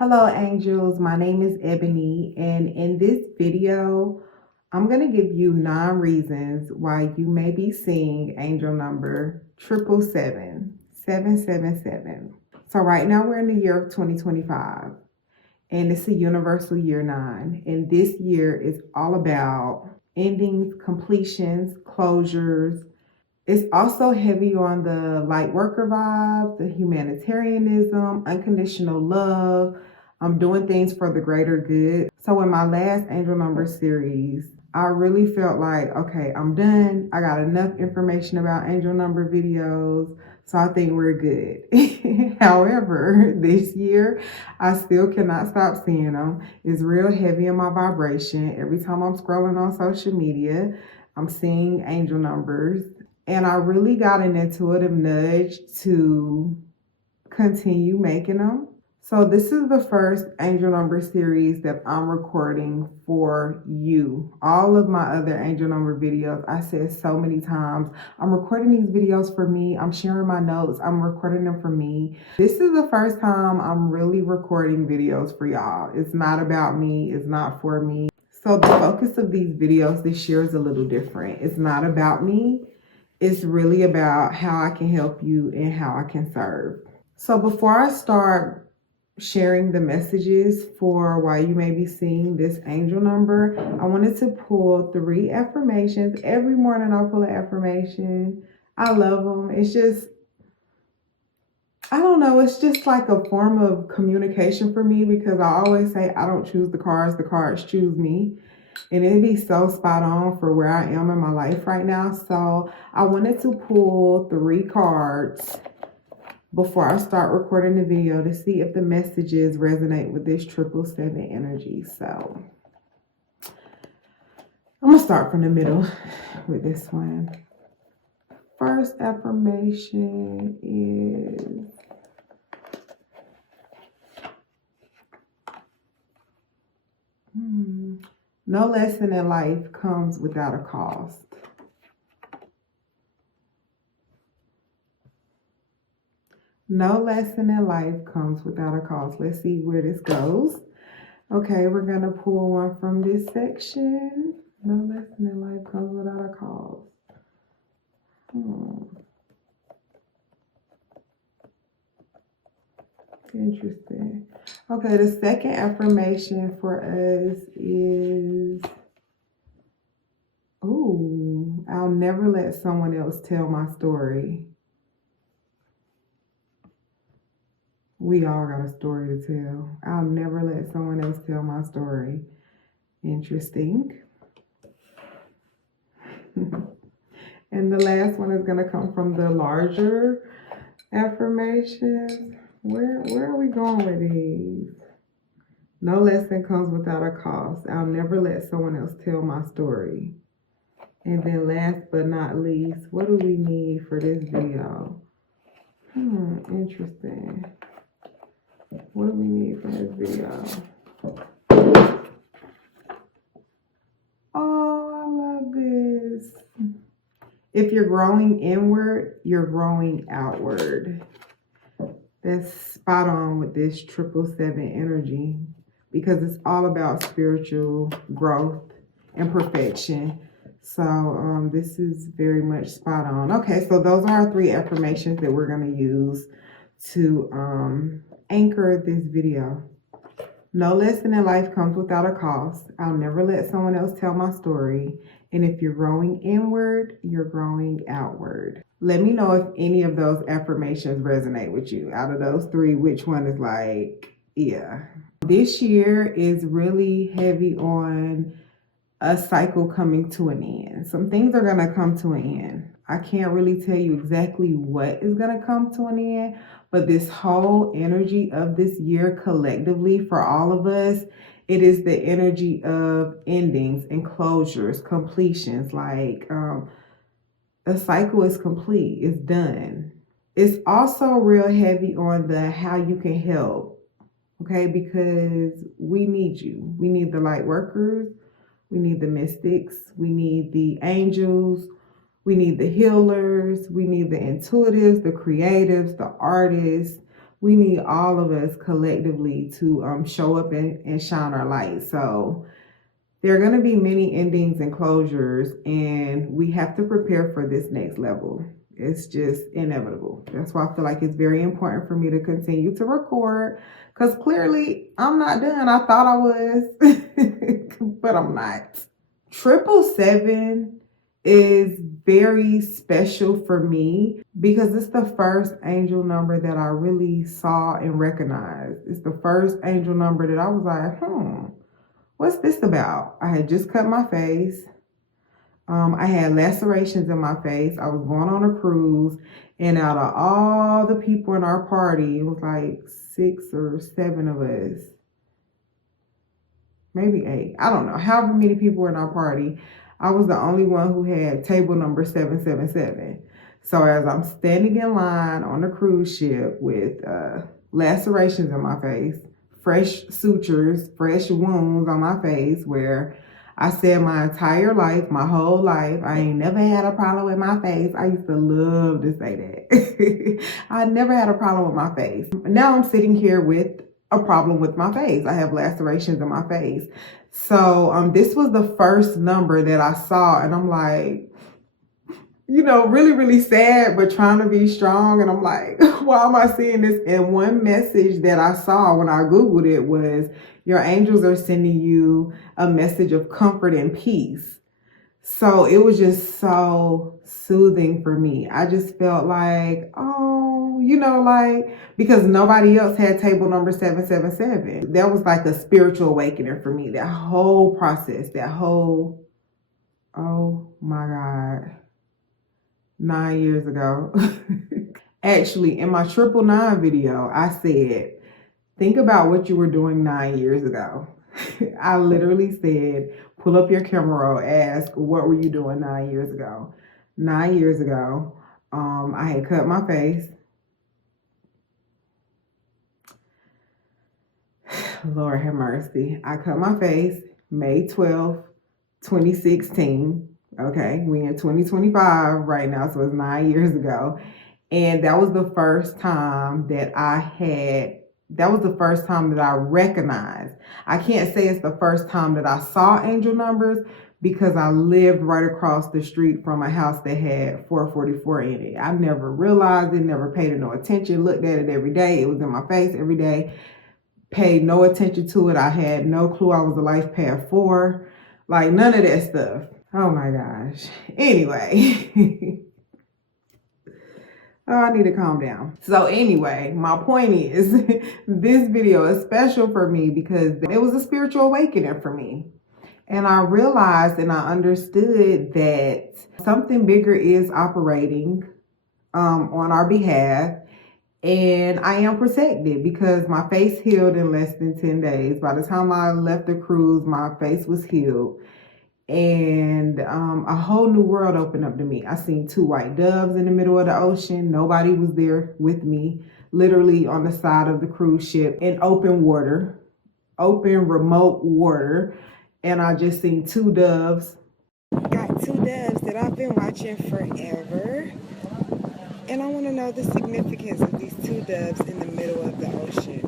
Hello angels, my name is Ebony, and in this video I'm going to give you 9 reasons why you may be seeing angel number 777. So right now we're in the year of 2025 and it's a universal year 9, and this year is all about endings, completions, closures. It's also heavy on the light worker vibes, the humanitarianism, unconditional love. I'm doing things for the greater good. So in my last angel number series, I really felt like, okay, I'm done. I got enough information about angel number videos, so I think we're good. However, this year, I still cannot stop seeing them. It's real heavy in my vibration. Every time I'm scrolling on social media, I'm seeing angel numbers. And I really got an intuitive nudge to continue making them. So this is the first angel number series that I'm recording for you. All of my other angel number videos, I said so many times, I'm recording these videos for me. I'm sharing my notes. I'm recording them for me. This is the first time I'm really recording videos for y'all. It's not about me. It's not for me. So the focus of these videos this year is a little different. It's not about me. It's really about how I can help you and how I can serve. So before I start sharing the messages for why you may be seeing this angel number, I wanted to pull 3 affirmations. Every morning I'll pull an affirmation. I love them. It's just, I don't know, it's just like a form of communication for me, because I always say I don't choose the cards choose me. And it'd be so spot on for where I am in my life right now. So I wanted to pull 3 cards before I start recording the video to see if the messages resonate with this 777 energy. So I'm gonna start from the middle with this one. First affirmation is no lesson in life comes without a cost. No lesson in life comes without a cost. Let's see where this goes. Okay, we're going to pull one from this section. No lesson in life comes without a cost. Interesting. Okay, the second affirmation for us is, ooh, I'll never let someone else tell my story. We all got a story to tell. I'll never let someone else tell my story. Interesting. And the last one is going to come from the larger affirmations. Where are we going with these? No lesson comes without a cost. I'll never let someone else tell my story. And then last but not least, what do we need for this video? Interesting. What do we need for this video? Oh, I love this. If you're growing inward, you're growing outward. That's spot on with this 777 energy, because it's all about spiritual growth and perfection. So this is very much spot on. Okay, so those are our 3 affirmations that we're going to use to anchor this video. No lesson in life comes without a cost. I'll never let someone else tell my story. And if you're growing inward, you're growing outward. Let me know if any of those affirmations resonate with you. Out of those 3, which one is like, yeah. This year is really heavy on a cycle coming to an end. Some things are going to come to an end. I can't really tell you exactly what is going to come to an end, but this whole energy of this year collectively for all of us, it is the energy of endings and closures, completions. Like the cycle is complete, it's done. It's also real heavy on the how you can help, okay? Because we need you. We need the light workers. We need the mystics. We need the angels. We need the healers. We need the intuitives, the creatives, the artists. We need all of us collectively to show up and shine our light. So there are going to be many endings and closures, and we have to prepare for this next level. It's just inevitable. That's why I feel like it's very important for me to continue to record, because clearly I'm not done. I thought I was, but I'm not. 777 is very special for me because it's the first angel number that I really saw and recognized. It's the first angel number that I was like, what's this about? I had just cut my face. I had lacerations in my face. I was going on a cruise, and out of all the people in our party, it was like 6 or 7 of us, maybe 8. I don't know. However many people were in our party, I was the only one who had table number 777. So as I'm standing in line on the cruise ship with lacerations in my face, fresh sutures, fresh wounds on my face, where I said my entire life, my whole life, I ain't never had a problem with my face. I used to love to say that. I never had a problem with my face. Now I'm sitting here with a problem with my face. I have lacerations in my face. So this was the first number that I saw, and I'm like, really, really sad, but trying to be strong. And I'm like, why am I seeing this? And one message that I saw when I Googled it was, your angels are sending you a message of comfort and peace. So it was just so soothing for me. I just felt like, because nobody else had table number 777. That was like a spiritual awakening for me. That whole process, oh my God. 9 years ago. Actually, in my 999 video, I said, think about what you were doing 9 years ago. I literally said, pull up your camera roll, ask, what were you doing 9 years ago? 9 years ago, I had cut my face. Lord have mercy. I cut my face May 12th, 2016. Okay, we in 2025 right now, so it's 9 years ago. And that was the first time that I recognized. I can't say it's the first time that I saw angel numbers because I lived right across the street from a house that had 444 in it. I never realized it, never paid it no attention, looked at it every day. It was in my face every day, paid no attention to it. I had no clue I was a life path 4, like none of that stuff. Oh my gosh. Anyway. Oh, I need to calm down. So anyway, my point is this video is special for me because it was a spiritual awakening for me. And I realized and I understood that something bigger is operating on our behalf. And I am protected because my face healed in less than 10 days. By the time I left the cruise, my face was healed. And a whole new world opened up to me. I seen 2 white doves in the middle of the ocean. Nobody was there with me, literally on the side of the cruise ship in open water, open remote water. And I just seen 2 doves. Got 2 doves that I've been watching forever. And I want to know the significance of these 2 doves in the middle of the ocean.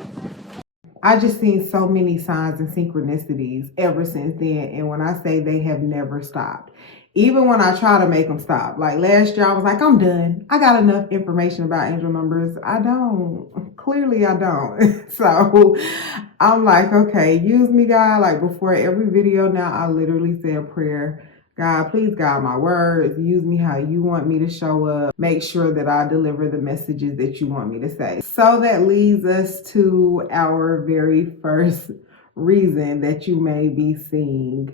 I just seen so many signs and synchronicities ever since then. And when I say they have never stopped, even when I try to make them stop, like last year, I was like, I'm done. I got enough information about angel numbers. I don't. Clearly, I don't. So I'm like, okay, use me, God. Like before every video now, I literally say a prayer. God, please guide my words. Use me how you want me to show up. Make sure that I deliver the messages that you want me to say. So that leads us to our very first reason that you may be seeing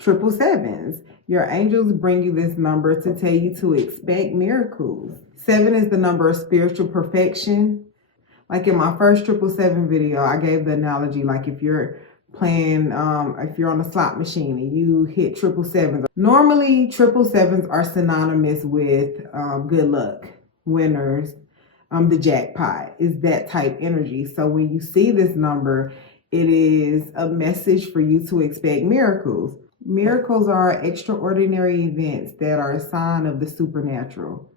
777s. Your angels bring you this number to tell you to expect miracles. 7 is the number of spiritual perfection. Like in my first 777 video, I gave the analogy, like if you're playing, if you're on a slot machine and you hit 777s. Normally, 777s are synonymous with good luck, winners, the jackpot is that type energy. So when you see this number, it is a message for you to expect miracles. Miracles are extraordinary events that are a sign of the supernatural.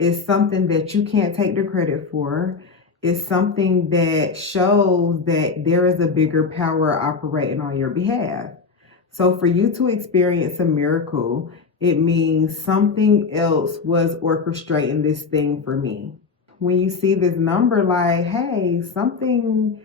It's something that you can't take the credit for. is something that shows that there is a bigger power operating on your behalf. So for you to experience a miracle, it means something else was orchestrating this thing for me. When you see this number, like, hey, something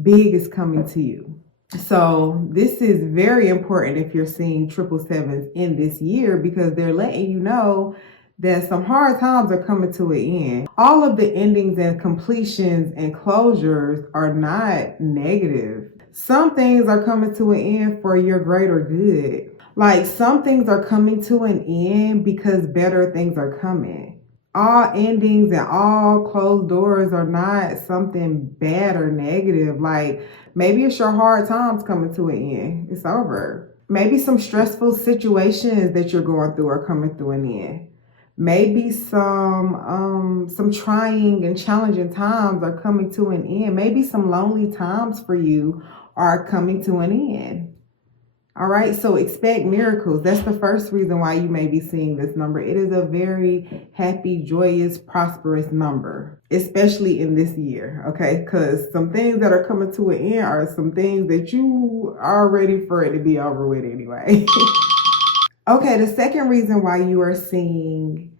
big is coming to you. So this is very important if you're seeing 777s in this year, because they're letting you know that some hard times are coming to an end. All of the endings and completions and closures are not negative. Some things are coming to an end for your greater good. Like, some things are coming to an end because better things are coming. All endings and all closed doors are not something bad or negative. Like, maybe it's your hard times coming to an end. It's over. Maybe some stressful situations that you're going through are coming to an end. Maybe some trying and challenging times are coming to an end. Maybe some lonely times for you are coming to an end. All right, so expect miracles. That's the first reason why you may be seeing this number. It is a very happy, joyous, prosperous number, especially in this year, okay? Because some things that are coming to an end are some things that you are ready for it to be over with anyway. Okay, the second reason why you are seeing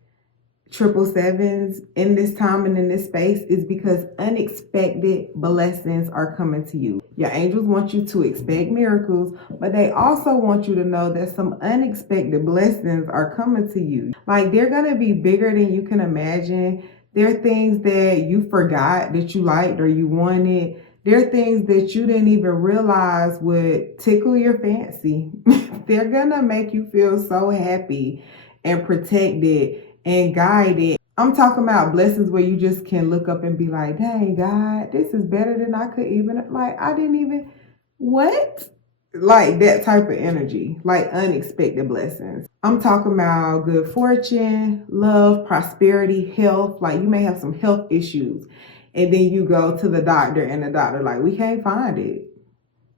777s in this time and in this space is because unexpected blessings are coming to you. Your angels want you to expect miracles, but they also want you to know that some unexpected blessings are coming to you. Like, they're going to be bigger than you can imagine. They're things that you forgot that you liked or you wanted. They're things that you didn't even realize would tickle your fancy. They're going to make you feel so happy and protected and guided. I'm talking about blessings where you just can look up and be like, dang, God, this is better than I could even, like, I didn't even, what? Like, that type of energy, like unexpected blessings. I'm talking about good fortune, love, prosperity, health. Like, you may have some health issues, and then you go to the doctor, and the doctor like, we can't find it.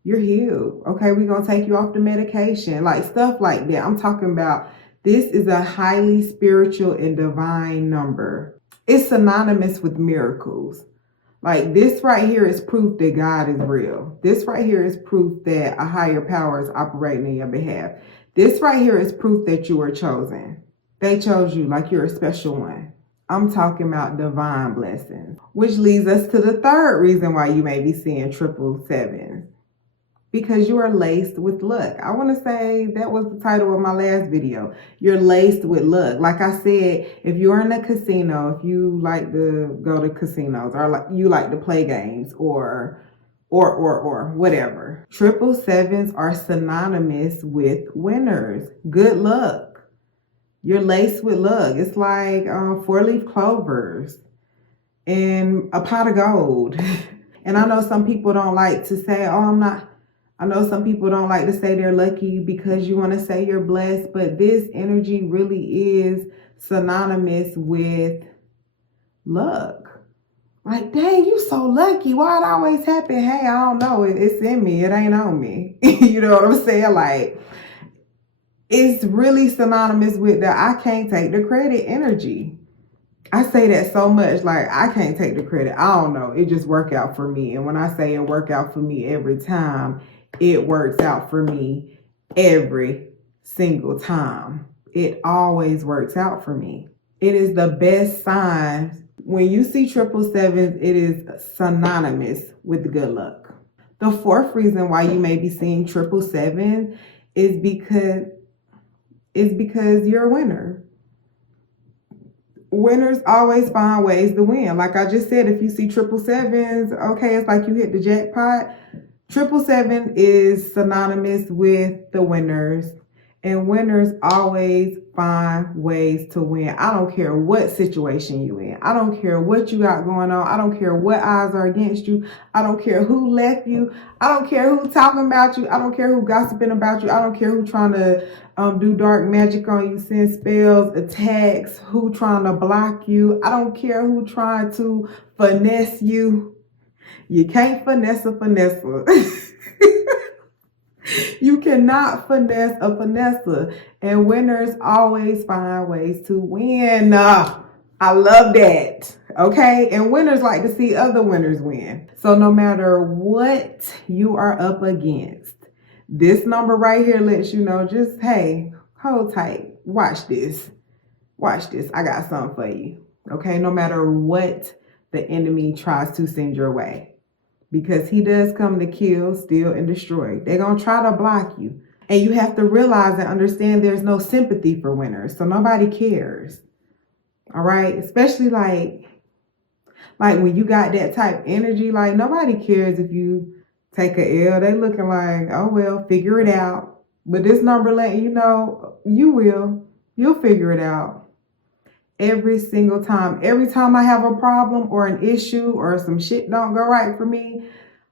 You're healed. Okay, we're going to take you off the medication. Like, stuff like that. I'm talking about, this is a highly spiritual and divine number. It's synonymous with miracles. Like, this right here is proof that God is real. This right here is proof that a higher power is operating in your behalf. This right here is proof that you are chosen. They chose you, like you're a special one. I'm talking about divine blessings. Which leads us to the third reason why you may be seeing 777s. Because you are laced with luck. I want to say that was the title of my last video. You're laced with luck. Like I said, if you're in a casino, if you like to go to casinos, or like you like to play games, or whatever. 777s are synonymous with winners. Good luck. You're laced with luck. It's like 4-leaf clovers and a pot of gold. And I know some people don't like to say, oh, I'm not. I know some people don't like to say they're lucky because you want to say you're blessed, but this energy really is synonymous with luck. Like, dang, you so lucky. Why it always happen? Hey, I don't know. It's in me. It ain't on me. You know what I'm saying? Like, it's really synonymous with the I can't take the credit energy. I say that so much, like, I can't take the credit. I don't know. It just worked out for me. And when I say it worked out for me every time, it works out for me every single time. It always works out for me. It is the best sign. When you see 777s, it is synonymous with good luck. The fourth reason why you may be seeing 777 is because you're a winner. Winners always find ways to win. Like I just said, if you see 777s, okay, it's like you hit the jackpot. 777 is synonymous with the winners, and winners always find ways to win. I don't care what situation you in. I don't care what you got going on. I don't care what odds are against you. I don't care who left you. I don't care who talking about you. I don't care who gossiping about you. I don't care who trying to do dark magic on you, send spells, attacks, who trying to block you. I don't care who trying to finesse you. You can't finesse a finesser. You cannot finesse a finesser. And winners always find ways to win. I love that. okay? And winners like to see other winners win. So no matter what you are up against, this number right here lets you know, just, hey, hold tight. Watch this. Watch this. I got something for you. Okay? No matter what the enemy tries to send your way. Because he does come to kill, steal, and destroy. They're going to try to block you. And you have to realize and understand there's no sympathy for winners. So nobody cares. All right? Especially like when you got that type of energy, like nobody cares if you take a L. They looking like, oh, well, figure it out. But this number letting you know, you will. You'll figure it out. Every single time. Every time I have a problem or an issue or some shit don't go right for me,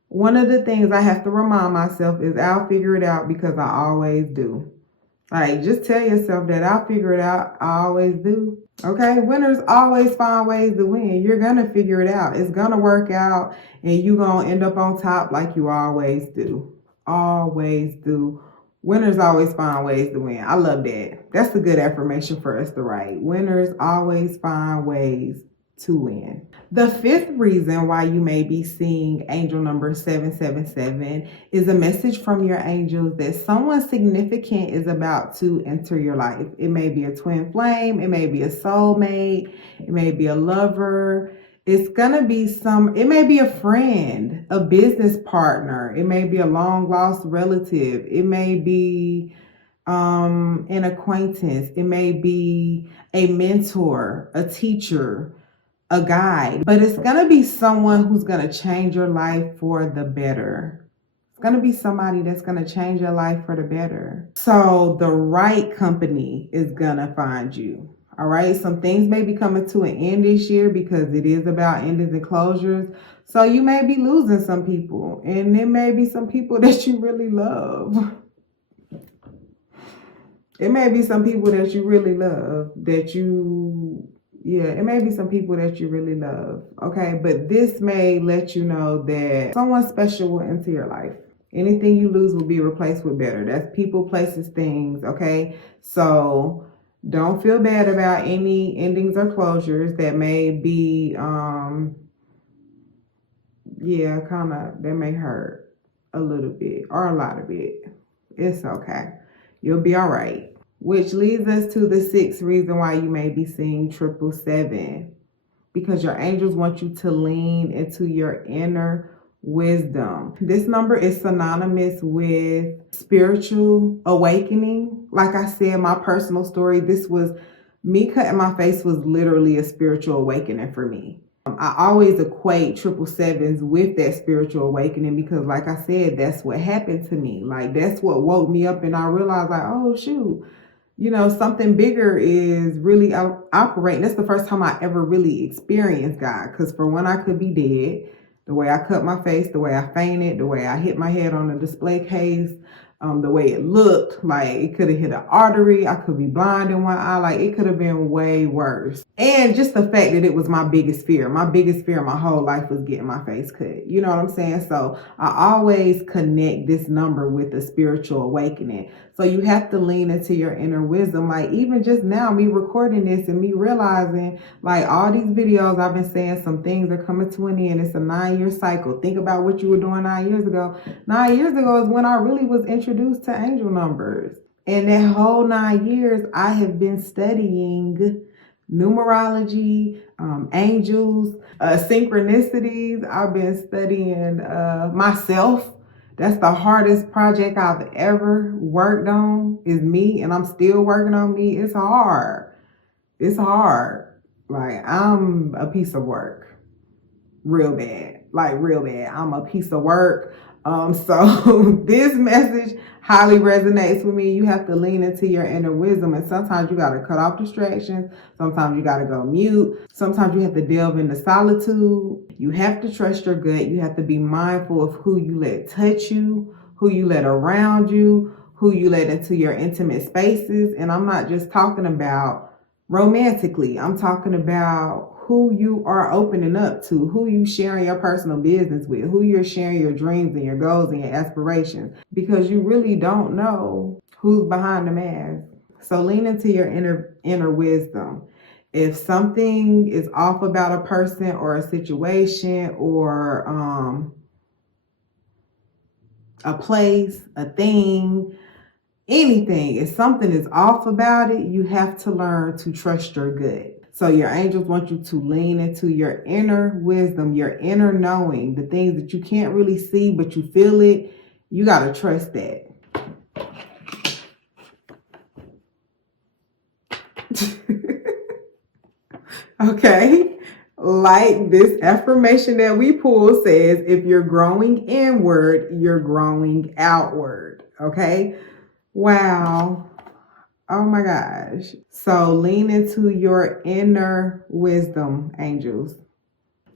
one of the things I have to remind myself is I'll figure it out, because I always do. Like, just tell yourself that I'll figure it out. I always do. Okay? Winners always find ways to win. You're going to figure it out. It's going to work out, and you're going to end up on top like you always do. Always do. Winners always find ways to win. I love that. That's a good affirmation for us to write. Winners always find ways to win. The fifth reason why you may be seeing angel number 777 is a message from your angels that someone significant is about to enter your life. It may be a twin flame. It may be a soulmate. It may be a lover. It's going to be it may be a friend, a business partner. It may be a long lost relative. It may be an acquaintance. It may be a mentor, a teacher, a guide. But it's going to be someone who's going to change your life for the better. It's going to be somebody that's going to change your life for the better. So the right company is going to find you. All right, some things may be coming to an end this year because it is about endings and closures. So you may be losing some people, and there may be some people that you really love. It may be some people that you really love, it may be some people that you really love. Okay, but this may let you know that someone special will enter your life. Anything you lose will be replaced with better. That's people, places, things. Okay, so don't feel bad about any endings or closures that may be, that may hurt a little bit or a lot of it. It's okay. You'll be all right. Which leads us to the sixth reason why you may be seeing 777. Because your angels want you to lean into your inner wisdom. This number is synonymous with spiritual awakening. Like I said, my personal story, me cutting my face was literally a spiritual awakening for me. I always equate 777s with that spiritual awakening because, like I said, that's what happened to me. Like, that's what woke me up, and I realized, like, oh, shoot, something bigger is really operating. That's the first time I ever really experienced God, because for when I could be dead, the way I cut my face, the way I fainted, the way I hit my head on a display case, the way it looked, like it could have hit an artery. I could be blind in one eye. Like, it could have been way worse. And just the fact that it was my biggest fear. My biggest fear my whole life was getting my face cut. You know what I'm saying? So I always connect this number with a spiritual awakening. So you have to lean into your inner wisdom. Like, even just now, me recording this and me realizing, like, all these videos I've been saying, some things are coming to an end. It's a 9-year cycle. Think about what you were doing 9 years ago. 9 years ago is when I really was introduced to angel numbers. And that whole 9 years, I have been studying numerology, angels, synchronicities. I've been studying myself. That's the hardest project I've ever worked on, is me, and I'm still working on me. It's hard. It's hard. Like, I'm a piece of work. Real bad. Like, real bad. I'm a piece of work. So this message highly resonates with me. You have to lean into your inner wisdom, and sometimes you got to cut off distractions. Sometimes you got to go mute. Sometimes you have to delve into solitude. You have to trust your gut. You have to be mindful of who you let touch you, who you let around you, who you let into your intimate spaces. And I'm not just talking about romantically. I'm talking about who you are opening up to, who you sharing your personal business with, who you're sharing your dreams and your goals and your aspirations, because you really don't know who's behind the mask. So lean into your inner wisdom. If something is off about a person or a situation or a place, a thing, anything, if something is off about it, you have to learn to trust your gut. So your angels want you to lean into your inner wisdom, your inner knowing, the things that you can't really see, but you feel it. You got to trust that. Okay. Like this affirmation that we pull says, if you're growing inward, you're growing outward. Okay. Wow. Oh my gosh. So lean into your inner wisdom, angels.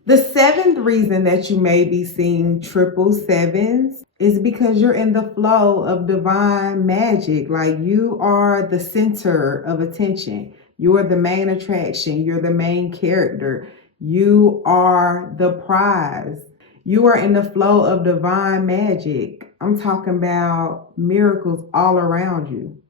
The seventh reason that you may be seeing triple sevens is because you're in the flow of divine magic. Like you are the center of attention. You are the main attraction. You're the main character. You are the prize. You are in the flow of divine magic. I'm talking about miracles all around you.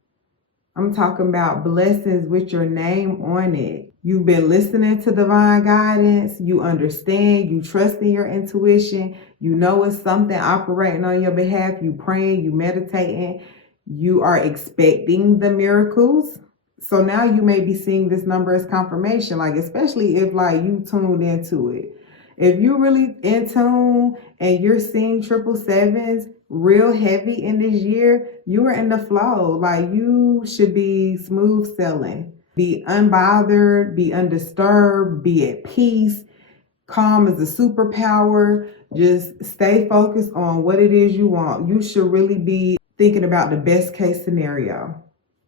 I'm talking about blessings with your name on it. You've been listening to divine guidance. You understand. You trust in your intuition. You know it's something operating on your behalf. You praying, you meditating. You are expecting the miracles. So now you may be seeing this number as confirmation, like especially if like you tuned into it. If you really in tune and you're seeing triple sevens real heavy in this year, you are in the flow. Like you should be smooth sailing, be unbothered, be undisturbed, be at peace. Calm is a superpower. Just stay focused on what it is you want. You should really be thinking about the best case scenario.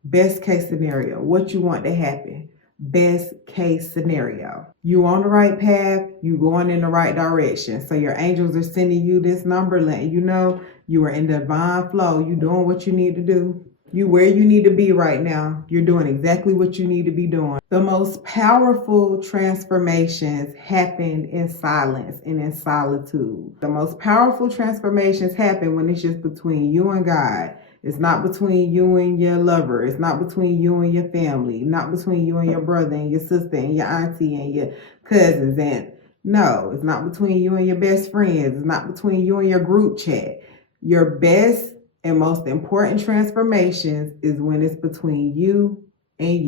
Best case scenario, what you want to happen. Best case scenario. You on the right path, you going in the right direction. So your angels are sending you this number, letting you know you are in divine flow. You doing what you need to do. You where you need to be right now. You're doing exactly what you need to be doing. The most powerful transformations happen in silence and in solitude. The most powerful transformations happen when it's just between you and God. It's not between you and your lover. It's not between you and your family. Not between you and your brother and your sister and your auntie and your cousins. And no, it's not between you and your best friends. It's not between you and your group chat. Your best and most important transformations is when it's between you and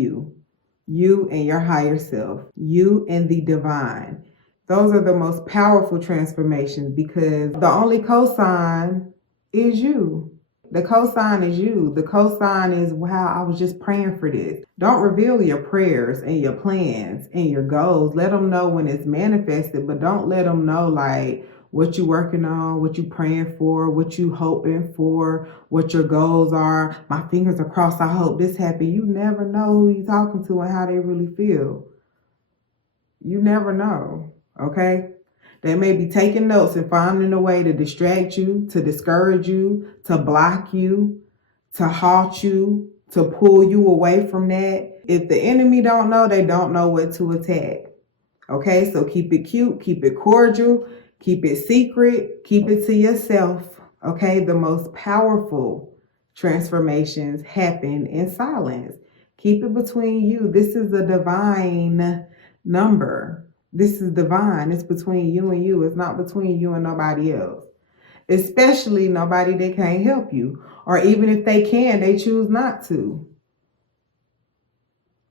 you and your higher self, you and the divine. Those are the most powerful transformations because the only cosign is you. The cosign is you. The cosign is, wow, I was just praying for this. Don't reveal your prayers and your plans and your goals. Let them know when it's manifested, but don't let them know like what you working on, what you praying for, what you hoping for, what your goals are. My fingers are crossed. I hope this happens. You never know who you're talking to and how they really feel. You never know, okay? They may be taking notes and finding a way to distract you, to discourage you, to block you, to halt you, to pull you away from that. If the enemy don't know, they don't know what to attack. Okay, so keep it cute, keep it cordial, keep it secret, keep it to yourself. Okay, the most powerful transformations happen in silence. Keep it between you. This is a divine number. This is divine. It's between you and you. It's not between you and nobody else. Especially nobody that can't help you. Or even if they can, they choose not to.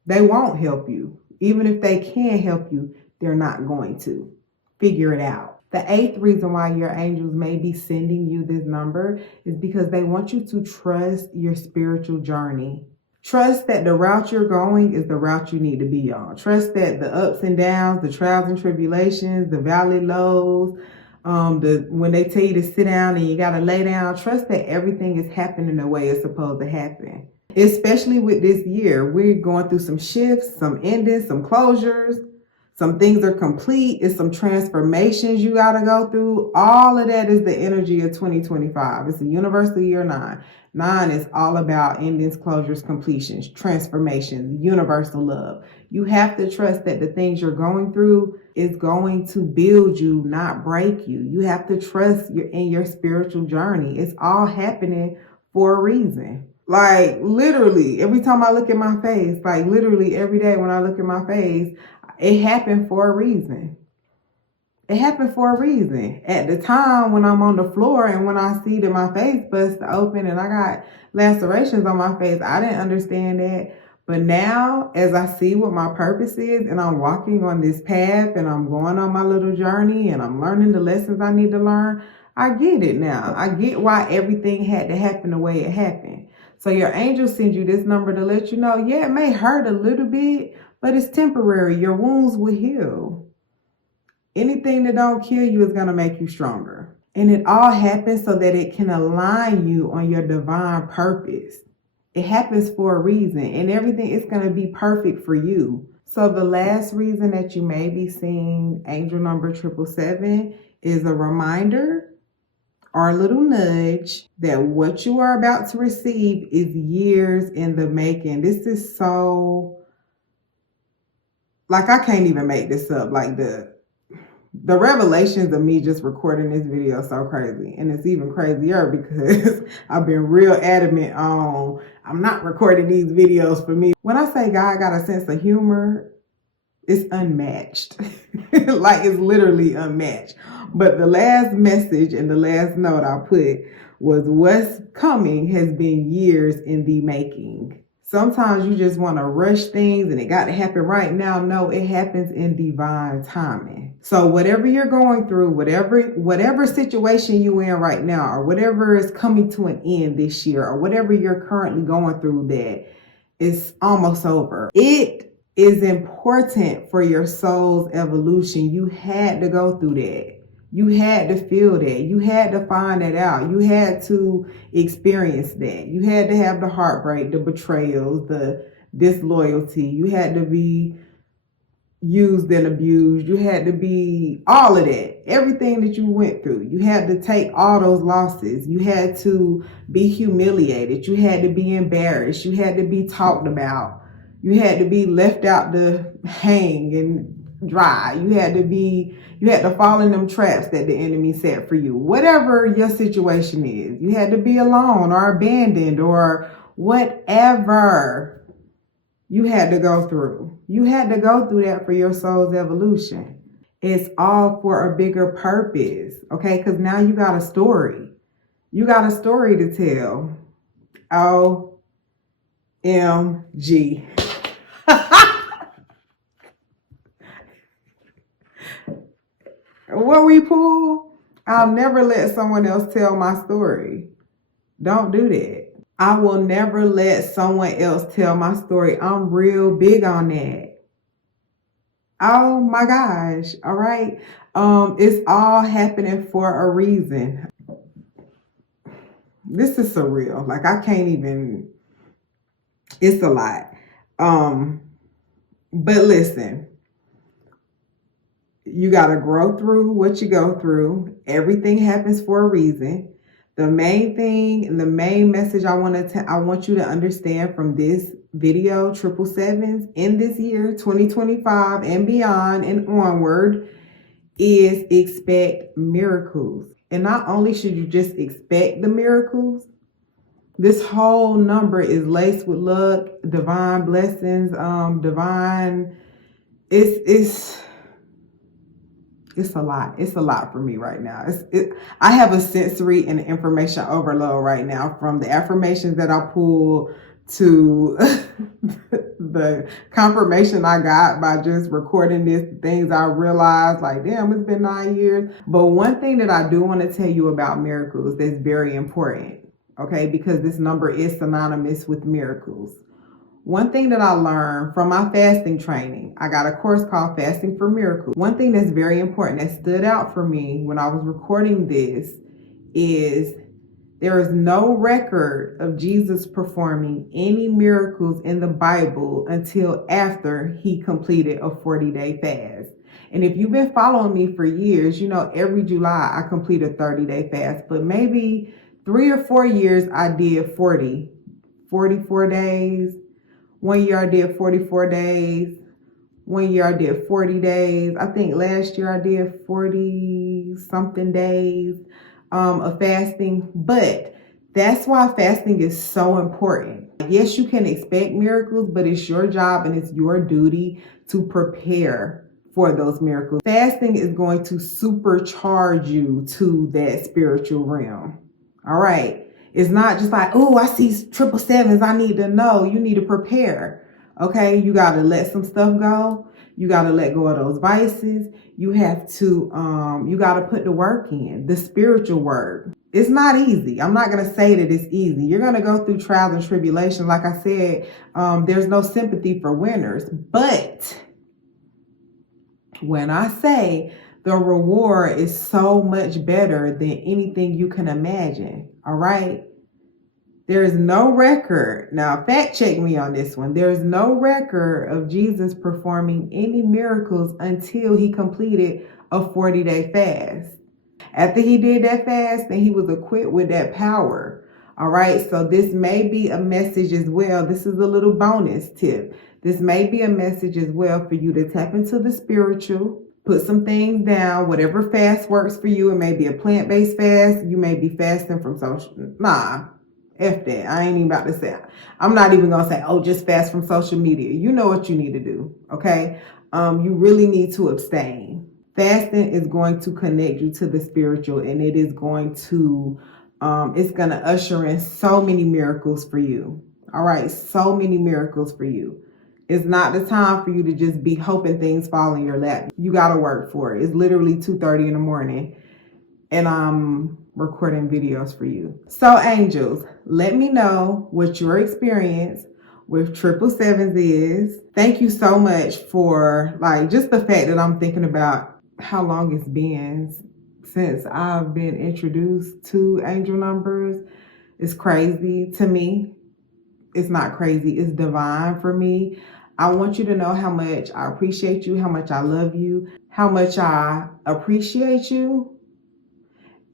They won't help you. Even if they can help you, they're not going to. Figure it out. The eighth reason why your angels may be sending you this number is because they want you to trust your spiritual journey. Trust that the route you're going is the route you need to be on. Trust that the ups and downs, the trials and tribulations, the valley lows, when they tell you to sit down and you got to lay down, trust that everything is happening the way it's supposed to happen. Especially with this year, we're going through some shifts, some endings, some closures. Some things are complete. It's some transformations you got to go through. All of that is the energy of 2025. It's a universal year 9. 9 is all about endings, closures, completions, transformations, universal love. You have to trust that the things you're going through is going to build you, not break you. You have to trust in your spiritual journey. It's all happening for a reason. Like literally every time I look at my face, like literally every day when I look at my face, it happened for a reason. It happened for a reason. At the time when I'm on the floor and when I see that my face bust open and I got lacerations on my face, I didn't understand that. But now, as I see what my purpose is and I'm walking on this path and I'm going on my little journey and I'm learning the lessons I need to learn, I get it now. I get why everything had to happen the way it happened. So your angel sends you this number to let you know, yeah, it may hurt a little bit, but it's temporary. Your wounds will heal. Anything that don't kill you is going to make you stronger. And it all happens so that it can align you on your divine purpose. It happens for a reason, and everything is going to be perfect for you. So the last reason that you may be seeing angel number 777 is a reminder or a little nudge that what you are about to receive is years in the making. This is so, like, I can't even make this up. Like the revelations of me just recording this video is so crazy. And it's even crazier because I've been real adamant on I'm not recording these videos for me. When I say God got a sense of humor, it's unmatched. Like it's literally unmatched. But the last message and the last note I put was what's coming has been years in the making. Sometimes you just want to rush things and it got to happen right now. No, it happens in divine timing. So whatever you're going through, whatever situation you're in right now, or whatever is coming to an end this year, or whatever you're currently going through that is almost over, it is important for your soul's evolution. You had to go through that. You had to feel that. You had to find that out. You had to experience that. You had to have the heartbreak, the betrayals, the disloyalty. You had to be used and abused. You had to be all of that. Everything that you went through. You had to take all those losses. You had to be humiliated. You had to be embarrassed. You had to be talked about. You had to be left out to hang and dry. You had to fall in them traps that the enemy set for you. Whatever your situation is, you had to be alone or abandoned or whatever you had to go through. You had to go through that for your soul's evolution. It's all for a bigger purpose, okay? Because now you got a story. You got a story to tell. OMG. What we pull? I'll never let someone else tell my story. Don't do that. I will never let someone else tell my story. I'm real big on that. Oh my gosh. All right. It's all happening for a reason. This is surreal. Like I can't even, it's a lot. But listen, you got to grow through what you go through. Everything happens for a reason. The main thing and the main message I want you to understand from this video, 777s, in this year, 2025 and beyond and onward, is expect miracles. And not only should you just expect the miracles, this whole number is laced with luck, divine blessings, divine, it's a lot. It's a lot for me right now. I have a sensory and information overload right now, from the affirmations that I pulled to the confirmation I got by just recording this, things I realized, like, damn, it's been 9 years. But one thing that I do want to tell you about miracles that's very important, okay, because this number is synonymous with miracles. One thing that I learned from my fasting training, I got a course called Fasting for Miracles. One thing that's very important that stood out for me when I was recording this is there is no record of Jesus performing any miracles in the Bible until after he completed a 40-day fast. And if you've been following me for years, you know every July I complete a 30-day fast, but maybe 3 or 4 years I did 44 days. 1 year I did 44 days. 1 year I did 40 days. I think last year I did 40 something days of fasting. But That's why fasting is so important. Yes, you can expect miracles, but it's your job and it's your duty to prepare for those miracles. Fasting is going to supercharge you to that spiritual realm. All right. It's not just like, oh, I see triple sevens, I need to know. You need to prepare. Okay. You got to let some stuff go. You got to let go of those vices. You have to, you got to put the work in, the spiritual work. It's not easy. I'm not going to say that it's easy. You're going to go through trials and tribulations. Like I said, there's no sympathy for winners. But when I say the reward is so much better than anything you can imagine, all right? There is no record. Now, fact check me on this one. There is no record of Jesus performing any miracles until he completed a 40-day fast. After he did that fast, then he was equipped with that power. All right. So this may be a message as well. This is a little bonus tip. This may be a message as well for you to tap into the spiritual, put some things down, whatever fast works for you. It may be a plant-based fast. You may be fasting from social. Nah, F that. I ain't even about to say. I'm not even going to say, oh, just fast from social media. You know what you need to do. Okay. You really need to abstain. Fasting is going to connect you to the spiritual, and it is going to, it's going to usher in so many miracles for you. All right. So many miracles for you. It's not the time for you to just be hoping things fall in your lap. You got to work for it. It's literally 2:30 in the morning and I'm recording videos for you. So angels, let me know what your experience with triple sevens is. Thank you so much for just the fact that I'm thinking about how long it's been since I've been introduced to angel numbers. It's crazy to me. It's not crazy. It's divine for me. I want you to know how much I appreciate you, how much I love you, how much I appreciate you,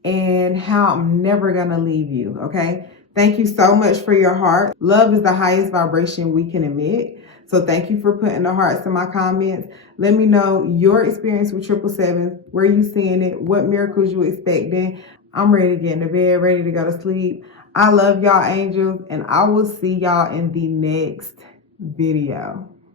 and how I'm never going to leave you. Okay. Thank you so much for your heart. Love is the highest vibration we can emit. So thank you for putting the hearts in my comments. Let me know your experience with triple sevens. Where you seeing it? What miracles you expecting? I'm ready to get into bed, ready to go to sleep. I love y'all angels, and I will see y'all in the next video.